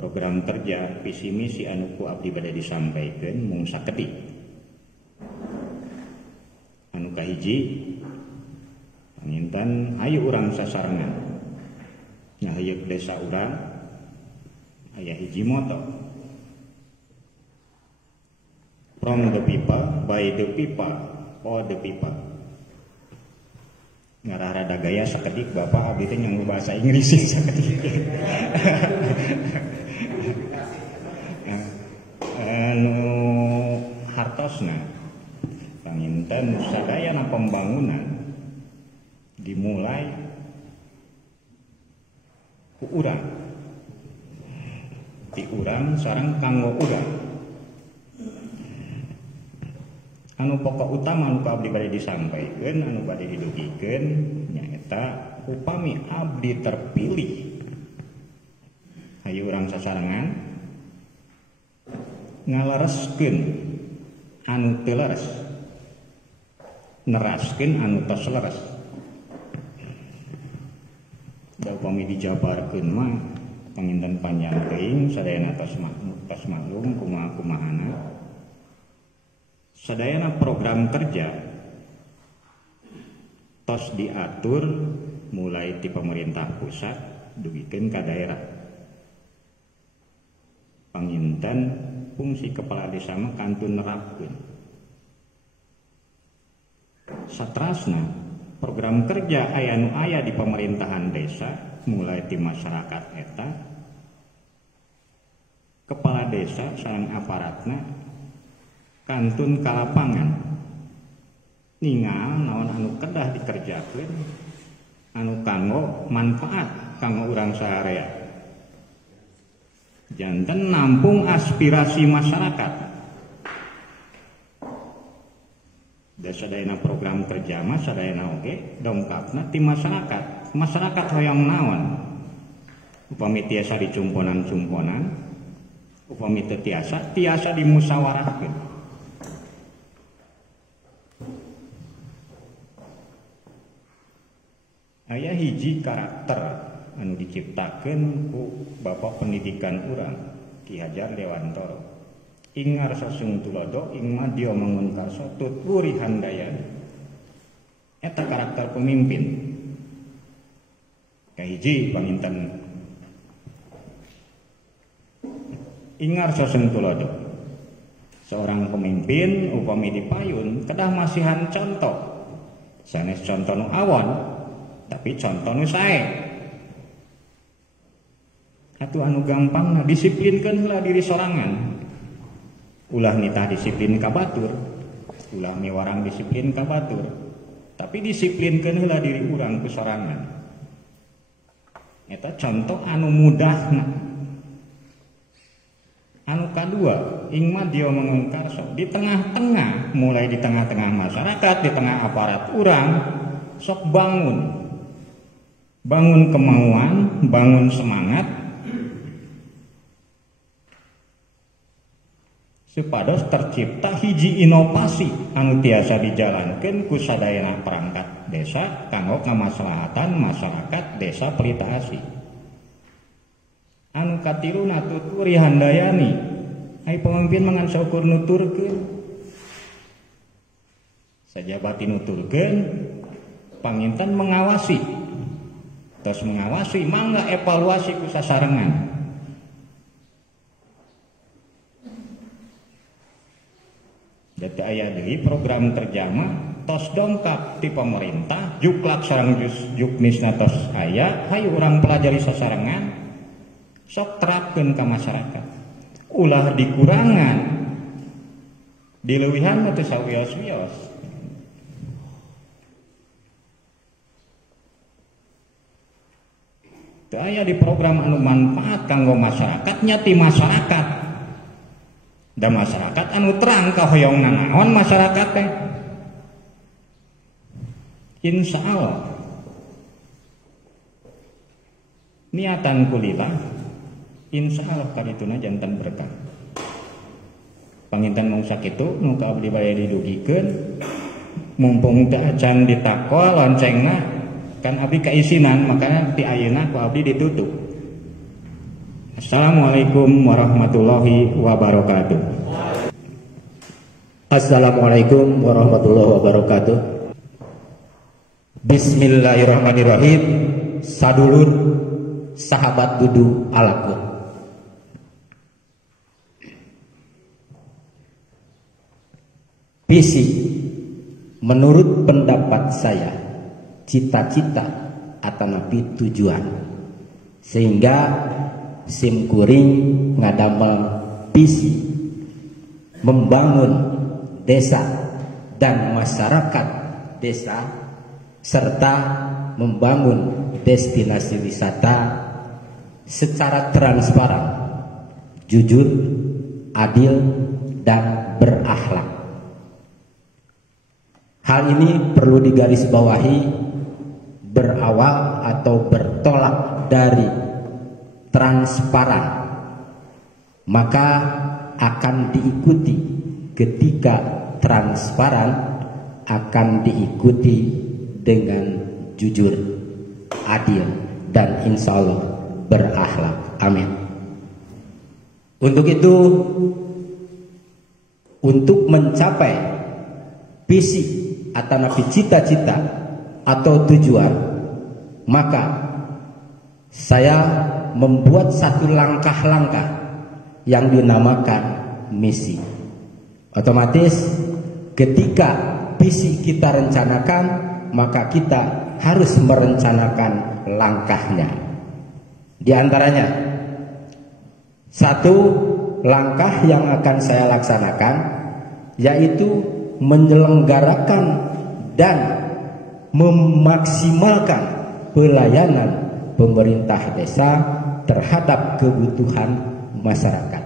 program kerja visi misi anu ku abdi bade disampaikan mung sakedik. Anu kahiji panginten hayu urang sasarengan nyaheyeuk desa urang aya hiji moto from the people by the people for the people. Ngarah-rada gaya sakedik bapak abdi teh nyanggu bahasa Inggris sakedik. Anu hartosna panginten sadayana pembangunan dimulai ku urang. Ti urang sareng kanggo urang. Anu pokok utama anu abdi bade disampaikan, anu bade didugikeun nyaeta upami abdi terpilih hayu urang sasarengan ngalareskeun anu teu leres, neraskeun anu tos leres. Da upami dijabarkeun mah panginten panjang teuing sadayana tos maklum kumaha-kumahana. Sadayana program kerja tos diatur mulai di pemerintah pusat dugikeun ka daerah. Panginten fungsi kepala desa mah kantun nerapkeun. Satrasna program kerja aya nu aya di pemerintahan desa mulai di masyarakat eta kepala desa sareng aparatna kantun ka lapangan ningal naon anu kedah dikerjakeun anu kanggo manfaat kanggo urang saharea janten nampung aspirasi masyarakat. Da sadayana program kerja mah sadayana oge dongkapna ti masyarakat. Masyarakat hoyong naon? Upami tiasa dicumponan-cumponan, upami teu tiasa dimusyawarahkeun. Aya hiji karakter anu diciptakeun ku Bapak Pendidikan urang Ki Hajar Dewantoro. Ingar sasung tulodo ing madya mangun karso tuturi handayani. Eta karakter pemimpin. Kahiji panginten ingar sasung tulodo. Seorang pemimpin upami dipayun kedah masihan contoh. Sanes contoh nu awon tapi contoh nu sae. Atuh anu gampang na disiplinkeun heula diri sorangan. Ulah nitah disiplin ka batur, ulah miwarang disiplin ka batur. Tapi disiplinkeun heula diri urang ku sorangan. Eta contoh anu mudahna. Anu kadua, ing madya mangungkarso di tengah-tengah, mulai di tengah-tengah masyarakat, di tengah aparat urang sok bangun kemauan, bangun semangat supados tercipta hiji inovasi anu tiasa dijalankeun ku sadayana perangkat desa kanggo kamaslahatan masyarakat desa Pelita Asih. Anu katiluna tuturi handayani, ai pemimpin mangan saukur nuturkeun. Sajabati nuturkeun, panginten mengawasi. Tos mengawasi mangga evaluasi ku sasarengan. Dadi aya deui program kerja mah tos dongkap ti pemerintah, juklak sareng juknisna tos aya, hayu urang pelajari sasarengan, sok terapkeun ka masyarakat. Ulah dikurangan, dileuwihan mah teu sawios-wios. Teu aya di program anu manfaat kanggo masyarakat nyati masyarakat. Dan masyarakat anu terang kahoyongna naon masyarakat teh. Insyaallah niatan kulillah insyaallah karituna janten berkah. Panginten mung sakitu nu ka abdi bade didugikeun mumpung teu acan ditakwa loncengna kan abdi kaisinan makanya ti ayeuna ku abdi ditutup. Assalamualaikum warahmatullahi wabarakatuh. Assalamualaikum warahmatullahi wabarakatuh. Bismillahirrahmanirrahim. Sadulun sahabat dudu alakun. Visi, menurut pendapat saya, cita-cita atau napi tujuan, sehingga sim kuring ngadamel visi membangun desa dan masyarakat desa serta membangun destinasi wisata secara transparan, jujur, adil, dan berakhlak. Hal ini perlu digarisbawahi berawal atau bertolak dari transparan, maka akan diikuti ketika transparan akan diikuti dengan jujur, adil, dan insya Allah berakhlak. Amin. Untuk itu, untuk mencapai visi atau napi cita-cita atau tujuan, maka saya membuat satu langkah-langkah yang dinamakan misi. Otomatis ketika visi kita rencanakan, maka kita harus merencanakan langkahnya. Di antaranya, satu langkah yang akan saya laksanakan yaitu menyelenggarakan dan memaksimalkan pelayanan pemerintah desa terhadap kebutuhan masyarakat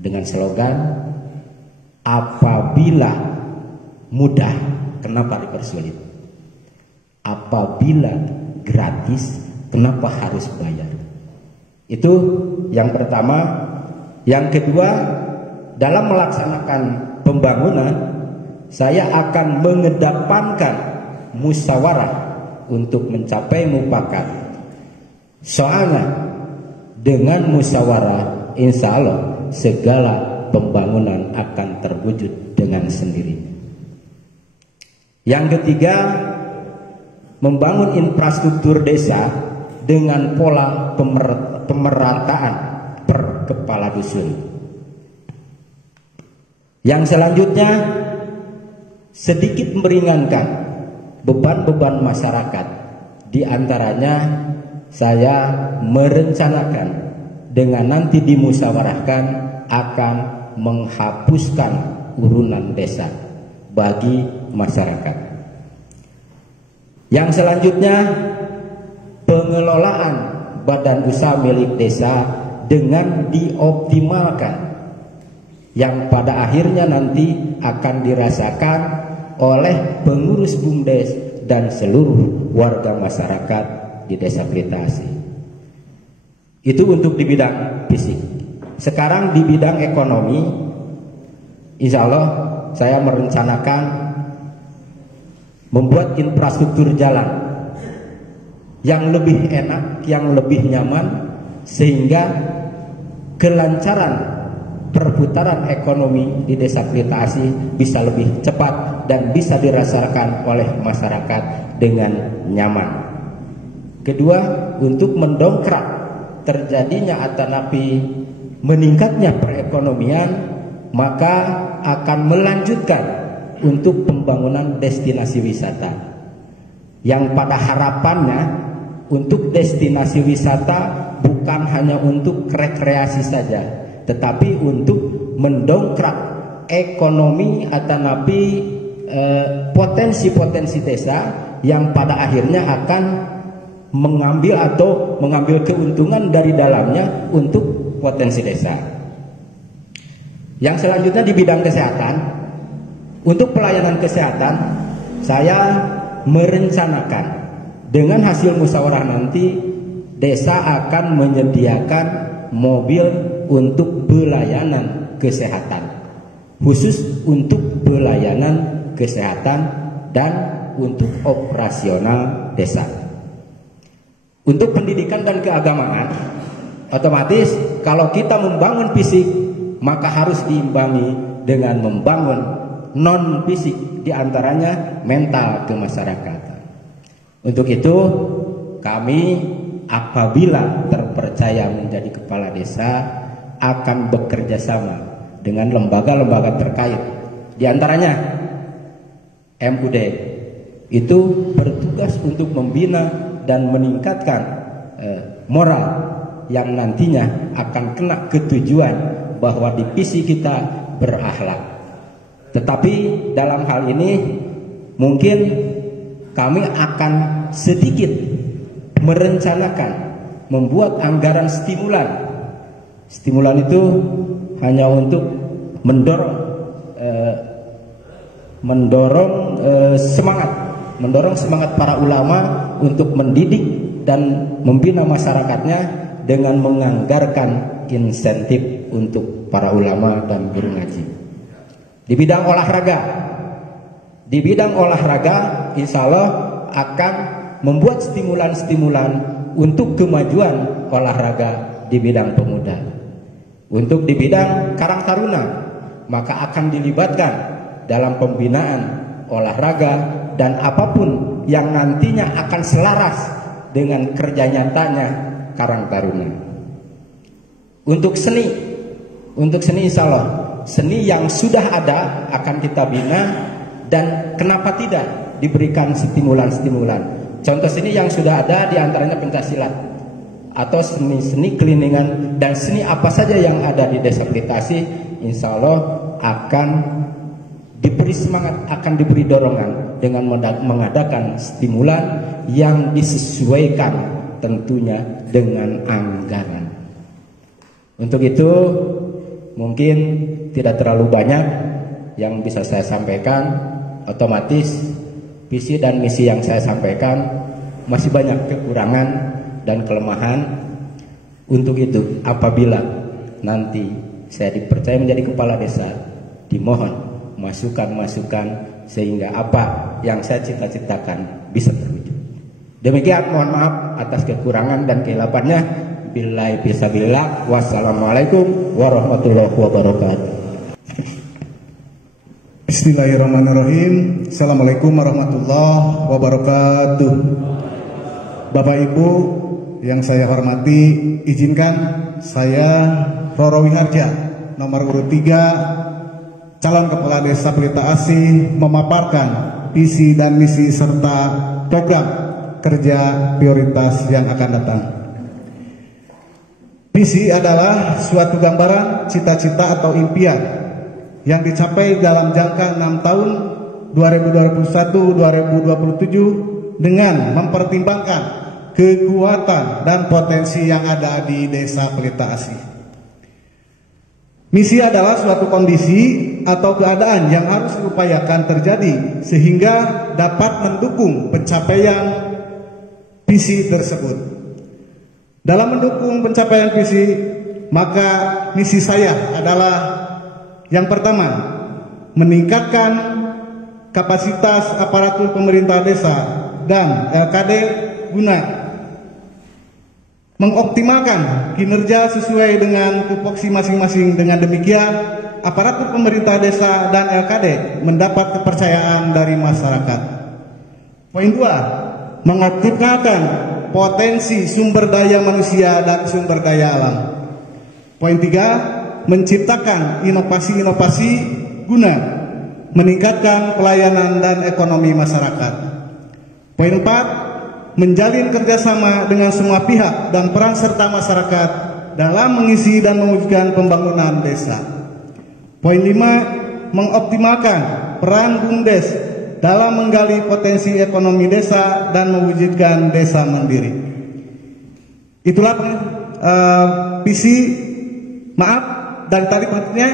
dengan slogan apabila mudah kenapa dipersulit, apabila gratis kenapa harus bayar. Itu yang pertama. Yang kedua, dalam melaksanakan pembangunan saya akan mengedepankan musyawarah untuk mencapai mufakat. Soalnya dengan musyawarah insya Allah segala pembangunan akan terwujud dengan sendiri. Yang ketiga, membangun infrastruktur desa dengan pola pemerataan per kepala dusun. Yang selanjutnya, sedikit meringankan beban-beban masyarakat. Di antaranya saya merencanakan dengan nanti dimusyawarahkan akan menghapuskan urunan desa bagi masyarakat. Yang selanjutnya, pengelolaan badan usaha milik desa dengan dioptimalkan, yang pada akhirnya nanti akan dirasakan oleh pengurus BUMDes dan seluruh warga masyarakat di Desa Pelita Asih. Itu untuk di bidang fisik. Sekarang di bidang ekonomi, insya Allah saya merencanakan membuat infrastruktur jalan yang lebih enak, yang lebih nyaman, sehingga kelancaran perputaran ekonomi di Desa Pelita Asih bisa lebih cepat dan bisa dirasakan oleh masyarakat dengan nyaman. Kedua, untuk mendongkrak terjadinya atau napi meningkatnya perekonomian, maka akan melanjutkan untuk pembangunan destinasi wisata yang pada harapannya untuk destinasi wisata bukan hanya untuk rekreasi saja, tetapi untuk mendongkrak ekonomi atau napi potensi-potensi desa yang pada akhirnya akan mengambil keuntungan dari dalamnya untuk potensi desa. Yang selanjutnya di bidang kesehatan, untuk pelayanan kesehatan saya merencanakan dengan hasil musyawarah nanti desa akan menyediakan mobil untuk pelayanan kesehatan, khusus untuk pelayanan kesehatan dan untuk operasional desa. Untuk pendidikan dan keagamaan, otomatis kalau kita membangun fisik, maka harus diimbangi dengan membangun non fisik, diantaranya mental kemasyarakatan. Untuk itu kami apabila terpercaya menjadi kepala desa akan bekerja sama dengan lembaga-lembaga terkait, diantaranya MUD itu bertugas untuk membina dan meningkatkan moral yang nantinya akan kena ketujuan bahwa divisi kita berakhlak. Tetapi dalam hal ini mungkin kami akan sedikit merencanakan membuat anggaran stimulan. Stimulan itu hanya untuk mendorong semangat para ulama untuk mendidik dan membina masyarakatnya dengan menganggarkan insentif untuk para ulama dan guru ngaji. Di bidang olahraga, insya Allah akan membuat stimulan-stimulan untuk kemajuan olahraga di bidang pemuda. Untuk di bidang Karang Taruna, maka akan dilibatkan dalam pembinaan olahraga dan apapun yang nantinya akan selaras dengan kerja nyatanya Karang Taruna. Untuk seni insya Allah, seni yang sudah ada akan kita bina, dan kenapa tidak diberikan stimulan-stimulan. Contoh seni yang sudah ada diantaranya pencaksilat atau seni keliningan dan seni apa saja yang ada di Desa Pelitasi, insya Allah akan diberi semangat, akan diberi dorongan dengan mengadakan stimulan yang disesuaikan tentunya dengan anggaran. Untuk itu mungkin tidak terlalu banyak yang bisa saya sampaikan. Otomatis visi dan misi yang saya sampaikan masih banyak kekurangan dan kelemahan. Untuk itu apabila nanti saya dipercaya menjadi kepala desa, dimohon masukan-masukan sehingga apa yang saya cita-citakan bisa terwujud. Demikian, mohon maaf atas kekurangan dan keilapannya. Billahi fisabilillah. Wassalamualaikum warahmatullahi wabarakatuh. Bismillahirrahmanirrahim. Assalamualaikum warahmatullahi wabarakatuh. Bapak Ibu yang saya hormati, izinkan saya Roro Wiharja, nomor urut 3, calon kepala desa Pelita Asih, memaparkan visi dan misi serta program kerja prioritas yang akan datang. Visi adalah suatu gambaran cita-cita atau impian yang dicapai dalam jangka 6 tahun 2021-2027 dengan mempertimbangkan kekuatan dan potensi yang ada di Desa Pelita Asih. Misi adalah suatu kondisi atau keadaan yang harus diupayakan terjadi sehingga dapat mendukung pencapaian visi tersebut. Dalam mendukung pencapaian visi, maka misi saya adalah yang pertama, meningkatkan kapasitas aparatur pemerintah desa dan LKD guna mengoptimalkan kinerja sesuai dengan tupoksi masing-masing. Dengan demikian, aparatur pemerintah desa dan LKD mendapat kepercayaan dari masyarakat. Poin 2, mengoptimalkan potensi sumber daya manusia dan sumber daya alam. Poin 3, menciptakan inovasi-inovasi guna meningkatkan pelayanan dan ekonomi masyarakat. Poin 4, menjalin kerjasama dengan semua pihak dan peran serta masyarakat dalam mengisi dan mewujudkan pembangunan desa. Poin 5, mengoptimalkan peran BUMDes dalam menggali potensi ekonomi desa dan mewujudkan desa mandiri. Itulah visi, dan tadi pentingnya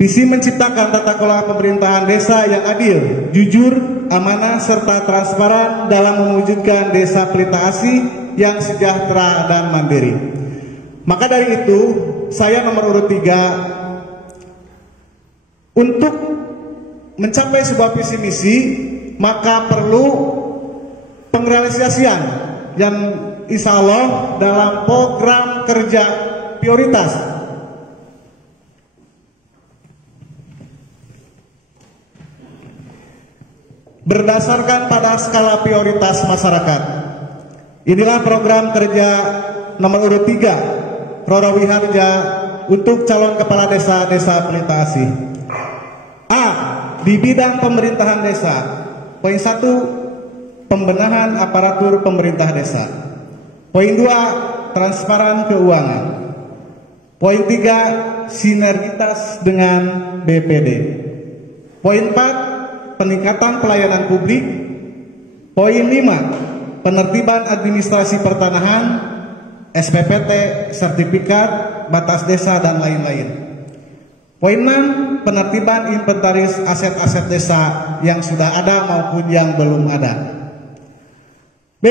visi menciptakan tata kelola pemerintahan desa yang adil, jujur, amanah, serta transparan dalam mewujudkan Desa Pelita Asih yang sejahtera dan mandiri. Maka dari itu, saya nomor urut 3, untuk mencapai sebuah visi misi, maka perlu pengrealisasian yang insya Allah dalam program kerja prioritas. Berdasarkan pada skala prioritas masyarakat. Inilah program kerja nomor urut 3 Roro Wiharja untuk calon kepala desa Pelita Asih. A. Di bidang pemerintahan desa. Poin 1, pembenahan aparatur pemerintah desa. Poin 2, transparan keuangan. Poin 3, sinergitas dengan BPD. Poin 4, peningkatan pelayanan publik. Poin 5, penertiban administrasi pertanahan, SPPT, sertifikat, batas desa, dan lain-lain. Poin 6, penertiban inventaris aset-aset desa yang sudah ada maupun yang belum ada. B.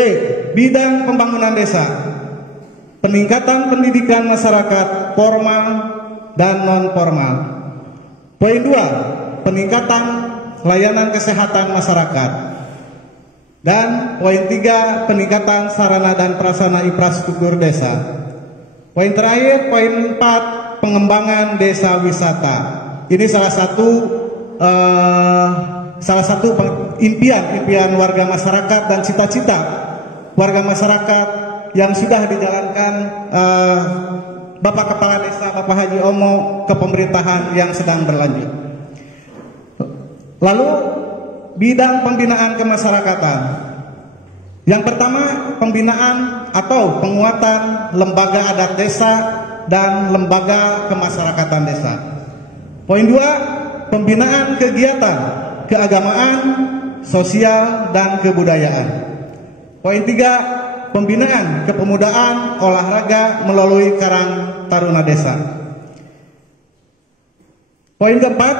Bidang pembangunan desa. Peningkatan pendidikan masyarakat formal dan non-formal. Poin 2, peningkatan layanan kesehatan masyarakat. Dan poin 3, peningkatan sarana dan prasarana infrastruktur desa. Poin terakhir, poin 4, pengembangan desa wisata. Ini salah satu impian warga masyarakat dan cita-cita warga masyarakat yang sudah dijalankan Bapak Kepala Desa Bapak Haji Omo ke pemerintahan yang sedang berlanjut. Lalu bidang pembinaan kemasyarakatan. Yang pertama, pembinaan atau penguatan lembaga adat desa dan lembaga kemasyarakatan desa. Poin 2, pembinaan kegiatan keagamaan, sosial, dan kebudayaan. Poin 3, pembinaan kepemudaan olahraga melalui Karang Taruna Desa. Poin keempat,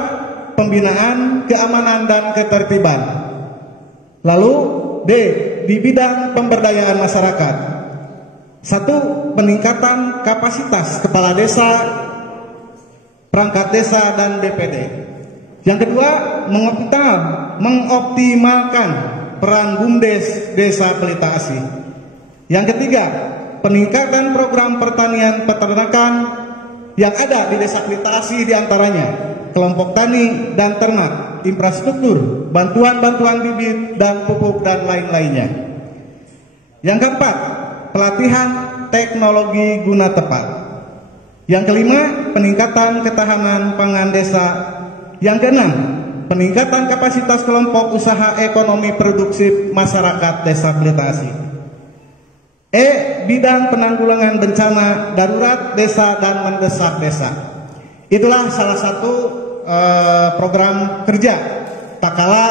pembinaan keamanan dan ketertiban. Lalu D, di bidang pemberdayaan masyarakat. 1, peningkatan kapasitas kepala desa, perangkat desa, dan BPD. Yang kedua, mengoptimalkan peran BUMDes Desa Pelita Asih. Yang ketiga, peningkatan program pertanian peternakan yang ada di Desa Pelita Asih, diantaranya kelompok tani dan ternak, infrastruktur, bantuan-bantuan bibit dan pupuk, dan lain-lainnya. Yang keempat, pelatihan teknologi guna tepat. Yang kelima, peningkatan ketahanan pangan desa. Yang keenam, peningkatan kapasitas kelompok usaha ekonomi produktif masyarakat Desa Pelita Asih. E, bidang penanggulangan bencana darurat desa dan mendesak desa. Itulah salah satu program kerja tak kala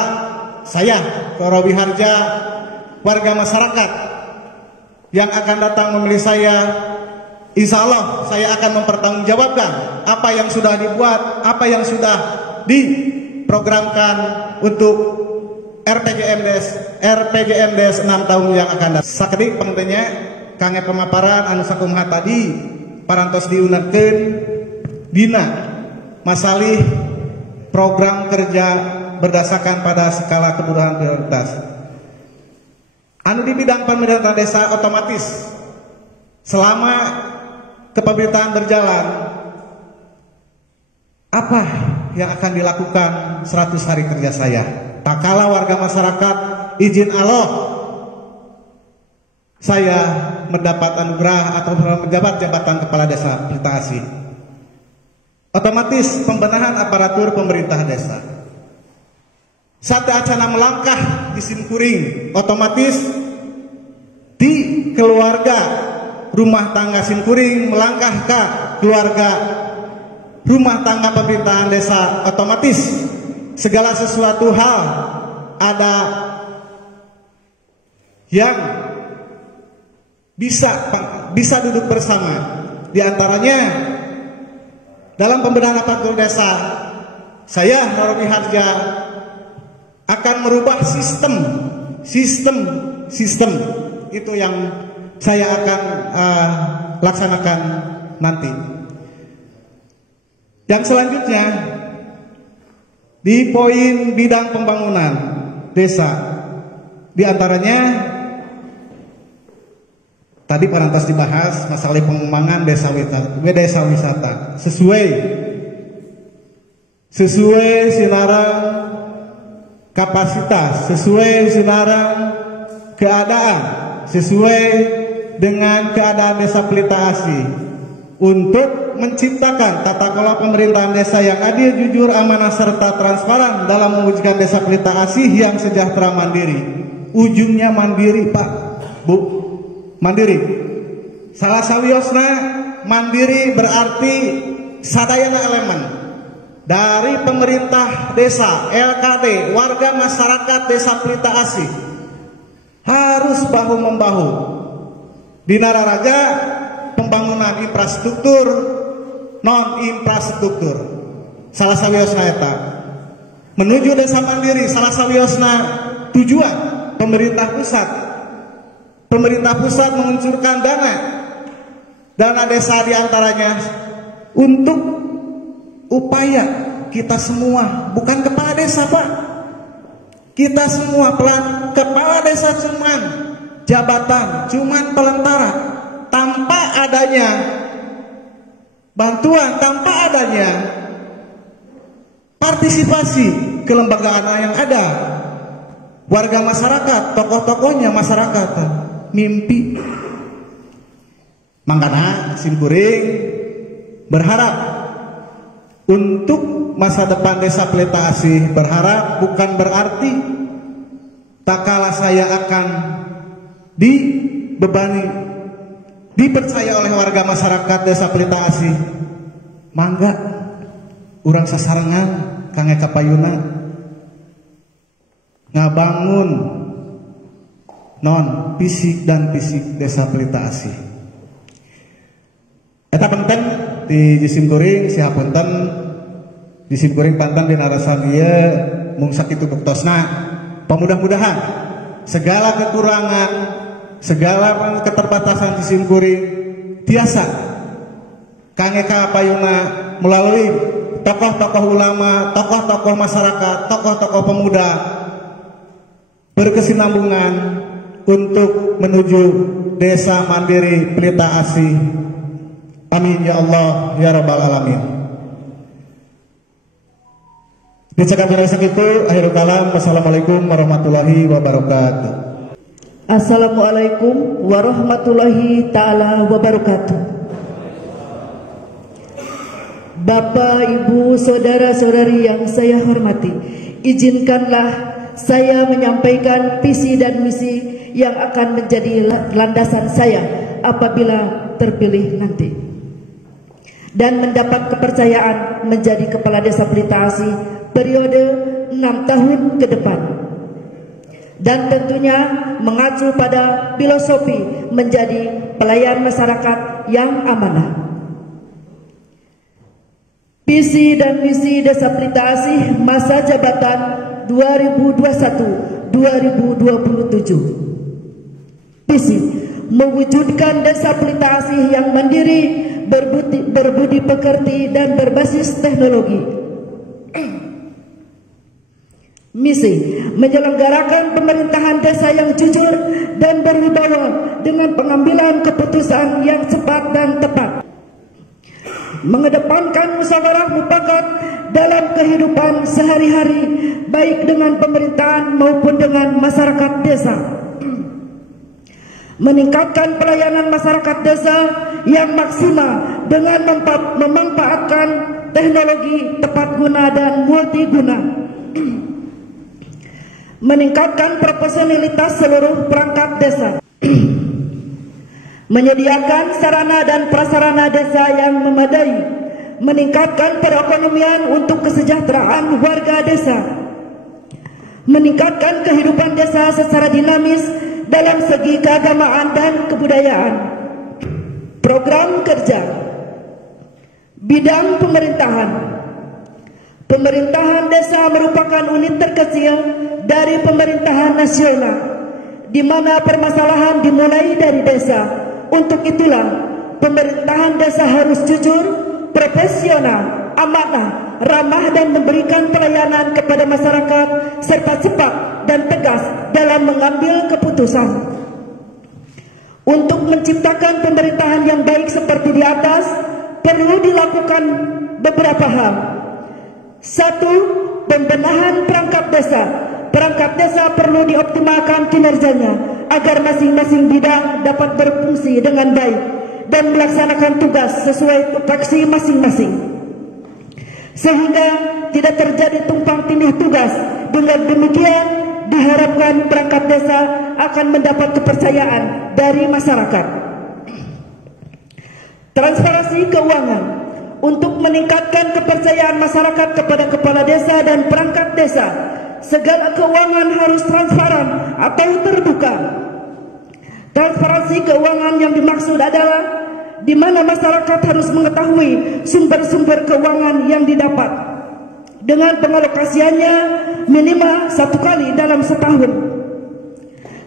saya, Roro Wiharja, warga masyarakat yang akan datang memilih saya. Insya Allah saya akan mempertanggungjawabkan apa yang sudah dibuat, apa yang sudah diprogramkan untuk RPJMDes 6 tahun yang akan datang. Sakedik pentingnya kange pemaparan anu sakumaha tadi parantos diunakeun dina masalih program kerja berdasarkan pada skala kebutuhan prioritas. Anu di bidang pemerintahan desa, otomatis selama kepemerintahan berjalan, apa yang akan dilakukan 100 hari kerja saya? Tak kala warga masyarakat izin Allah saya mendapat anugerah atau menjabat jabatan kepala desa Pelita Asih. Otomatis pembenahan aparatur pemerintah desa. Saat acana melangkah di Simkuring, otomatis di keluarga rumah tangga Simkuring melangkah ke keluarga rumah tangga pemerintahan desa, otomatis segala sesuatu hal ada yang bisa duduk bersama. Di antaranya dalam pembenahan aparatur desa, saya Roro Wiharja akan merubah sistem itu yang saya akan laksanakan nanti. Yang selanjutnya di poin bidang pembangunan desa, di antaranya tadi parantos dibahas masalah pengembangan desa wisata sesuai sinarang kapasitas, sesuai sinarang keadaan, sesuai dengan keadaan desa Pelita Asih untuk menciptakan tata kelola pemerintahan desa yang adil, jujur, amanah serta transparan dalam mewujudkan desa Pelita Asih yang sejahtera mandiri. Ujungnya mandiri, Pak, Bu, mandiri. Salah sawiosna mandiri berarti sadayana elemen dari pemerintah desa, LKD, warga masyarakat desa Pelita Asih harus bahu-membahu. Di Nararaja pembangunan infrastruktur, non infrastruktur. Salah sawiosna eta menuju desa mandiri, salah sawiosna tujuan pemerintah pusat. Pemerintah pusat menguncurkan dana desa diantaranya untuk upaya kita semua, bukan kepala desa, Pak. Kita semua kepala desa cuman jabatan, cuman pelentara, tanpa adanya bantuan, tanpa adanya partisipasi kelembagaan yang ada, warga masyarakat, tokoh-tokohnya masyarakat mimpi. Makanya Simkuring berharap untuk masa depan desa Pelita Asih, berharap bukan berarti tak kalah saya akan dibebani, dipercaya oleh warga masyarakat desa Pelita Asih. Mangga urang sasarengan kangge kapayuna ngabangun non fisik dan fisik desa Pelita Asih. Eta penting di Simkuring sihapunten di Simkuring Panten di narasan ieu mung sakitu buktosna. Mudah-mudahan segala kekurangan, segala keterbatasan di Simkuring tiasa kangge kapayuna melalui tokoh-tokoh ulama, tokoh-tokoh masyarakat, tokoh-tokoh pemuda berkesinambungan untuk menuju desa mandiri Pelita Asih. Amin ya Allah ya rabbal alamin. Dicakapkan sakitu akhirul kalam. Wassalamualaikum warahmatullahi wabarakatuh. Assalamualaikum warahmatullahi taala wabarakatuh. Bapak, Ibu, saudara-saudari yang saya hormati, izinkanlah saya menyampaikan visi dan misi yang akan menjadi landasan saya apabila terpilih nanti dan mendapat kepercayaan menjadi kepala desa Pelita Asih periode 6 tahun ke depan, dan tentunya mengacu pada filosofi menjadi pelayan masyarakat yang amanah. Visi dan misi desa Pelita Asih masa jabatan 2021-2027. Visi mewujudkan desa Pelita Asih yang mandiri, berbudi pekerti dan berbasis teknologi. Misi menyelenggarakan pemerintahan desa yang jujur dan berwibawa dengan pengambilan keputusan yang cepat dan tepat. Mengedepankan musyawarah mufakat dalam kehidupan sehari-hari, baik dengan pemerintahan maupun dengan masyarakat desa. Meningkatkan pelayanan masyarakat desa yang maksimal dengan memanfaatkan teknologi tepat guna dan multiguna. Meningkatkan profesionalitas seluruh perangkat desa. Menyediakan sarana dan prasarana desa yang memadai. Meningkatkan perekonomian untuk kesejahteraan warga desa. Meningkatkan kehidupan desa secara dinamis dalam segi keagamaan dan kebudayaan. Program kerja bidang pemerintahan. Pemerintahan desa merupakan unit terkecil dari pemerintahan nasional, di mana permasalahan dimulai dari desa. Untuk itulah pemerintahan desa harus jujur, profesional, amanah, ramah dan memberikan pelayanan kepada masyarakat serta cepat dan tegas dalam mengambil keputusan. Untuk menciptakan pemerintahan yang baik seperti di atas, perlu dilakukan beberapa hal. 1. Pembenahan perangkat desa. Perangkat desa perlu dioptimalkan kinerjanya agar masing-masing bidang dapat berfungsi dengan baik dan melaksanakan tugas sesuai tupoksi masing-masing, sehingga tidak terjadi tumpang tindih tugas. Dengan demikian diharapkan perangkat desa akan mendapat kepercayaan dari masyarakat. Transparansi keuangan. Untuk meningkatkan kepercayaan masyarakat kepada kepala desa dan perangkat desa, segala keuangan harus transparan atau terbuka. Transparansi keuangan yang dimaksud adalah di mana masyarakat harus mengetahui sumber-sumber keuangan yang didapat dengan pengalokasiannya minimal 1 kali dalam setahun,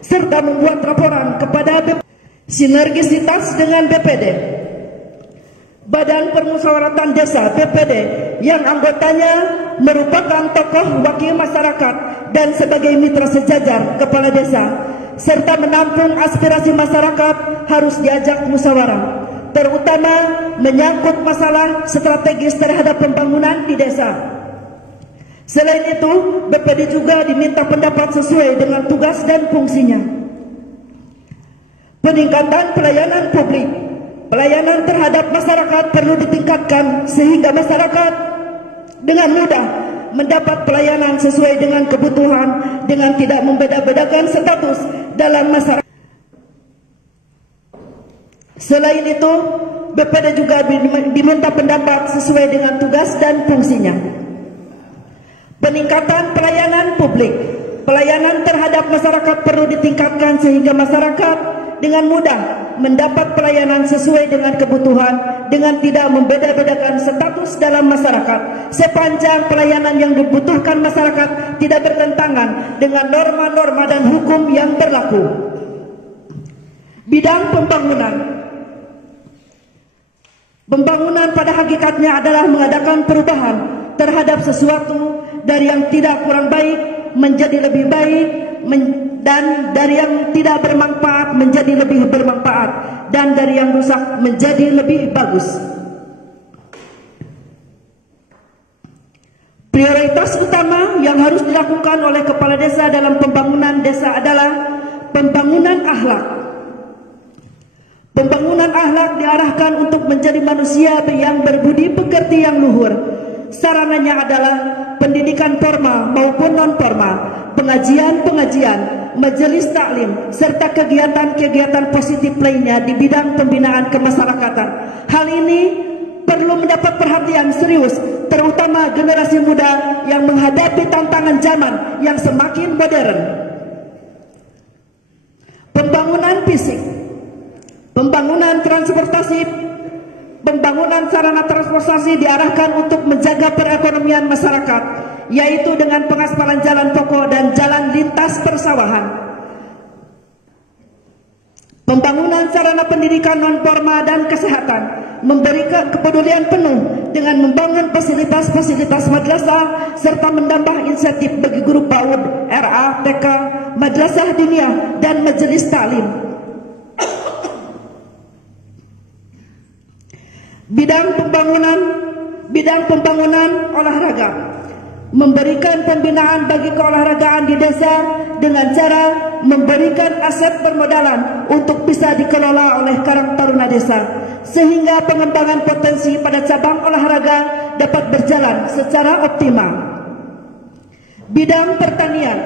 serta membuat laporan kepada BPD. Sinergisitas dengan BPD. Badan Permusyawaratan Desa BPD yang anggotanya merupakan tokoh wakil masyarakat dan sebagai mitra sejajar kepala desa, serta menampung aspirasi masyarakat harus diajak musyawarah, terutama menyangkut masalah strategis terhadap pembangunan di desa. Selain itu, BPD juga diminta pendapat sesuai dengan tugas dan fungsinya. Peningkatan pelayanan publik. Pelayanan terhadap masyarakat perlu ditingkatkan sehingga masyarakat dengan mudah mendapat pelayanan sesuai dengan kebutuhan dengan tidak membeda-bedakan status dalam masyarakat. Selain itu, BPD juga diminta pendapat sesuai dengan tugas dan fungsinya. Peningkatan pelayanan publik. Pelayanan terhadap masyarakat perlu ditingkatkan sehingga masyarakat dengan mudah mendapat pelayanan sesuai dengan kebutuhan dengan tidak membeda-bedakan status dalam masyarakat, sepanjang pelayanan yang dibutuhkan masyarakat tidak bertentangan dengan norma-norma dan hukum yang berlaku. Bidang pembangunan. Pembangunan pada hakikatnya adalah mengadakan perubahan terhadap sesuatu dari yang tidak kurang baik menjadi lebih baik, dan dari yang tidak bermanfaat menjadi lebih bermanfaat, dan dari yang rusak menjadi lebih bagus. Prioritas utama yang harus dilakukan oleh kepala desa dalam pembangunan desa adalah pembangunan akhlak. Pembangunan akhlak diarahkan untuk menjadi manusia yang berbudi pekerti yang luhur. Sarananya adalah pendidikan formal maupun non-formal, pengajian-pengajian, majelis taklim, serta kegiatan-kegiatan positif lainnya di bidang pembinaan kemasyarakatan. Hal ini perlu mendapat perhatian serius, terutama generasi muda yang menghadapi tantangan zaman yang semakin modern. Pembangunan fisik. Pembangunan transportasi. Pembangunan sarana transportasi diarahkan untuk menjaga perekonomian masyarakat, yaitu dengan pengaspalan jalan pokok dan jalan lintas persawahan. Pembangunan sarana pendidikan non-formal dan kesehatan, memberikan kepedulian penuh dengan membangun fasilitas-fasilitas madrasah serta menambah insentif bagi guru PAUD, RA, TK, madrasah diniyah dan majelis taklim. Bidang pembangunan olahraga, memberikan pembinaan bagi keolahragaan di desa dengan cara memberikan aset permodalan untuk bisa dikelola oleh Karang Taruna Desa, sehingga pengembangan potensi pada cabang olahraga dapat berjalan secara optimal. Bidang pertanian,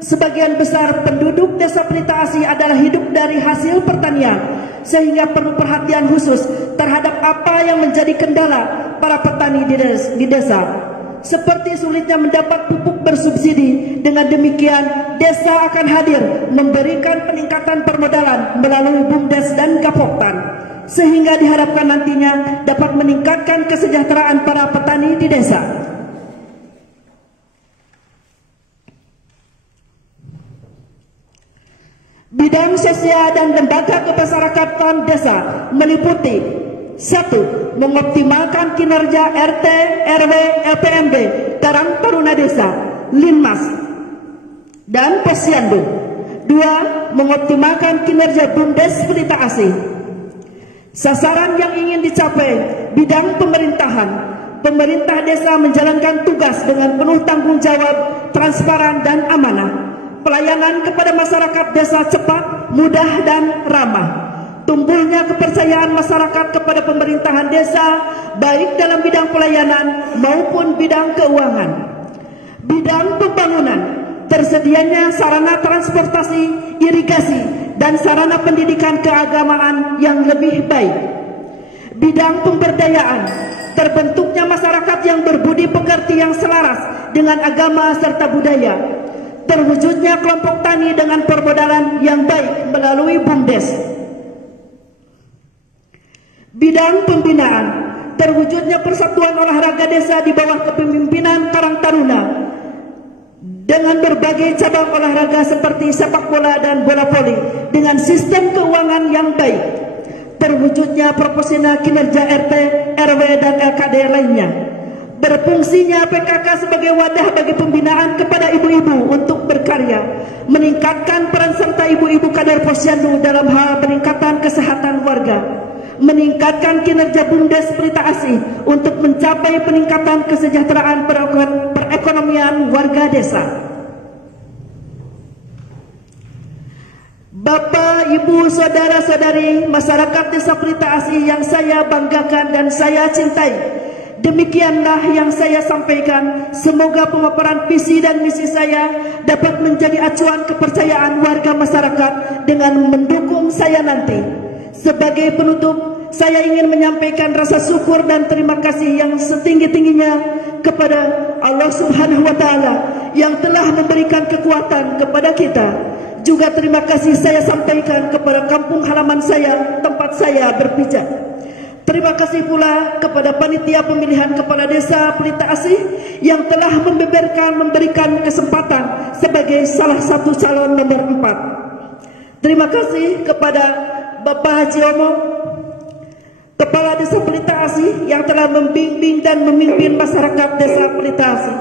sebagian besar penduduk desa Pelita Asih adalah hidup dari hasil pertanian, sehingga perlu perhatian khusus terhadap apa yang menjadi kendala para petani di desa, seperti sulitnya mendapat pupuk bersubsidi. Dengan demikian, desa akan hadir memberikan peningkatan permodalan melalui BUMDes dan Gapoktan, sehingga diharapkan nantinya dapat meningkatkan kesejahteraan para petani di desa. Bidang sosial dan lembaga kemasyarakatan desa meliputi 1. Mengoptimalkan kinerja RT, RW, LPMD, Karang Taruna Desa, Linmas, dan Posyandu 2. Mengoptimalkan kinerja BUMDes Pelita Asih. Sasaran yang ingin dicapai bidang pemerintahan. Pemerintah desa menjalankan tugas dengan penuh tanggung jawab, transparan dan amanah. Pelayanan kepada masyarakat desa cepat, mudah dan ramah. Tumbuhnya kepercayaan masyarakat kepada pemerintahan desa baik dalam bidang pelayanan maupun bidang keuangan. Bidang pembangunan, tersedianya sarana transportasi, irigasi, dan sarana pendidikan keagamaan yang lebih baik. Bidang pemberdayaan, terbentuknya masyarakat yang berbudi pekerti yang selaras dengan agama serta budaya. Terwujudnya kelompok tani dengan permodalan yang baik melalui BUMDes. Bidang pembinaan, terwujudnya persatuan olahraga desa di bawah kepemimpinan Karang Taruna dengan berbagai cabang olahraga seperti sepak bola dan bola voli dengan sistem keuangan yang baik. Terwujudnya proporsional kinerja RT, RW dan LKD lainnya. Berfungsinya PKK sebagai wadah bagi pembinaan kepada ibu-ibu untuk berkarya, meningkatkan peran serta ibu-ibu kader Posyandu dalam hal peningkatan kesehatan warga, meningkatkan kinerja BUMDes Pelita Asih untuk mencapai peningkatan kesejahteraan perekonomian warga desa. Bapak, Ibu, saudara-saudari, masyarakat desa Pelita Asih yang saya banggakan dan saya cintai, demikianlah yang saya sampaikan. Semoga pemaparan visi dan misi saya dapat menjadi acuan kepercayaan warga masyarakat dengan mendukung saya nanti. Sebagai penutup, saya ingin menyampaikan rasa syukur dan terima kasih yang setinggi-tingginya kepada Allah Subhanahu wa Ta'ala yang telah memberikan kekuatan kepada kita. Juga terima kasih saya sampaikan kepada kampung halaman saya, tempat saya berpijak. Terima kasih pula kepada panitia pemilihan kepala desa Pelita Asih yang telah memberikan kesempatan sebagai salah satu calon nomor 4. Terima kasih kepada Bapak Haji Omo, Kepala Desa Pelita Asih yang telah membimbing dan memimpin masyarakat desa Pelita Asih.